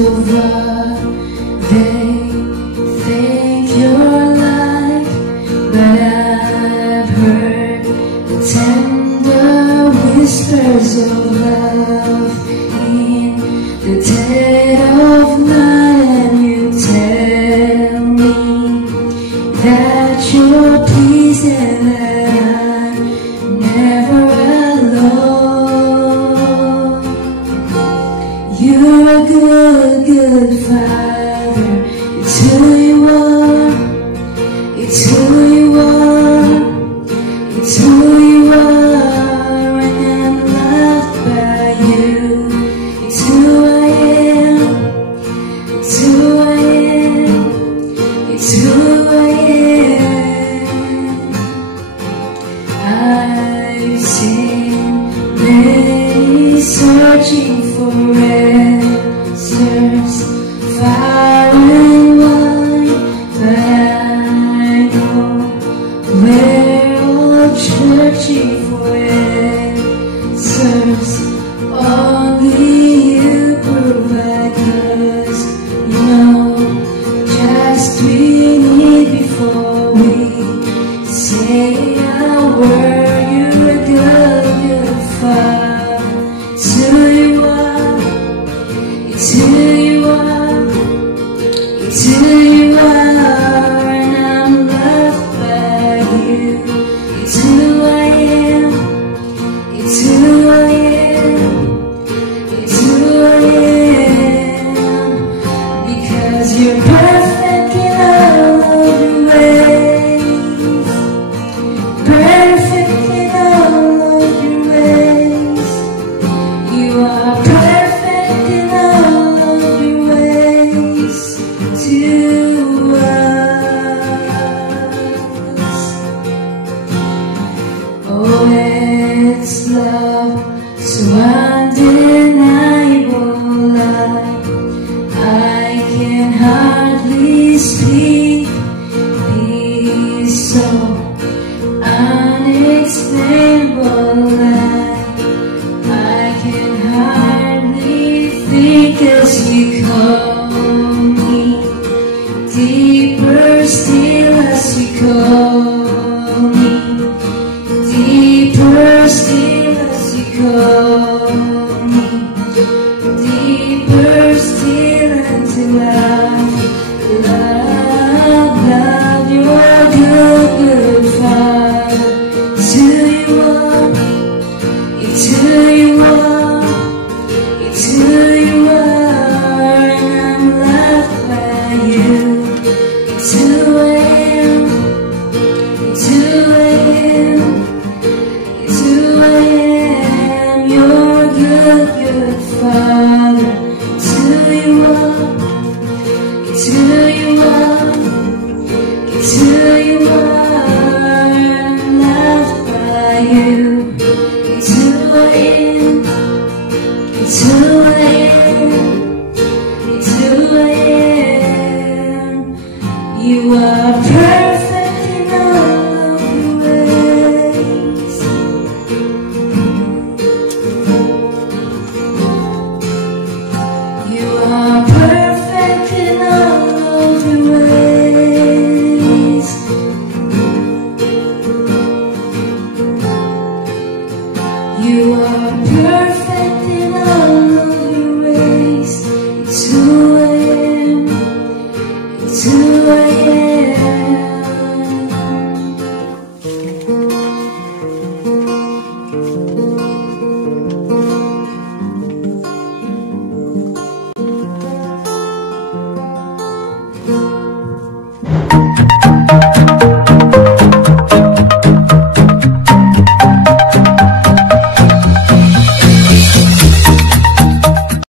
of love. They think you're like, but I've heard the tender whispers of love in the dead of night, and you tell me that you're pleased and that I'm never alone. You're a good, good Father. It's who you are. It's who you are. It's who you are, and I'm loved by you. It's who I am. It's who I am. It's who I am. I've seen many searching for answers far and wide, but I know we're all searching for answers only you provide, 'cause you know just we need before we say a word. You're a good, good Father. It's who you are. It's who you are. It's who you are, and I'm loved by you. It's who I am. It's who I am. It's who I am. Because you're perfect in all of your ways. Perfect in all of your ways. You are perfect in all of your ways to us. Oh, it's love so undeniable. I can hardly speak. Peace so unexplainable. I can hardly think as you call me. Deeper still as you call me. Deeper still as you call me. Deeper still until love, love, love. You're a good, good Father. It's who you are. It's who you are. It's who you are, and I'm loved by you. It's who I am. It's who I am. It's who I am. You're a good, good Father. It's who you are. It's who you are. It's who you are, I'm loved by you. It's who I am. It's who I am. It's who I am. You are perfect in all of your ways. You are perfect in all of your ways. You are perfect in all of your ways. It's who I am. It's who I am.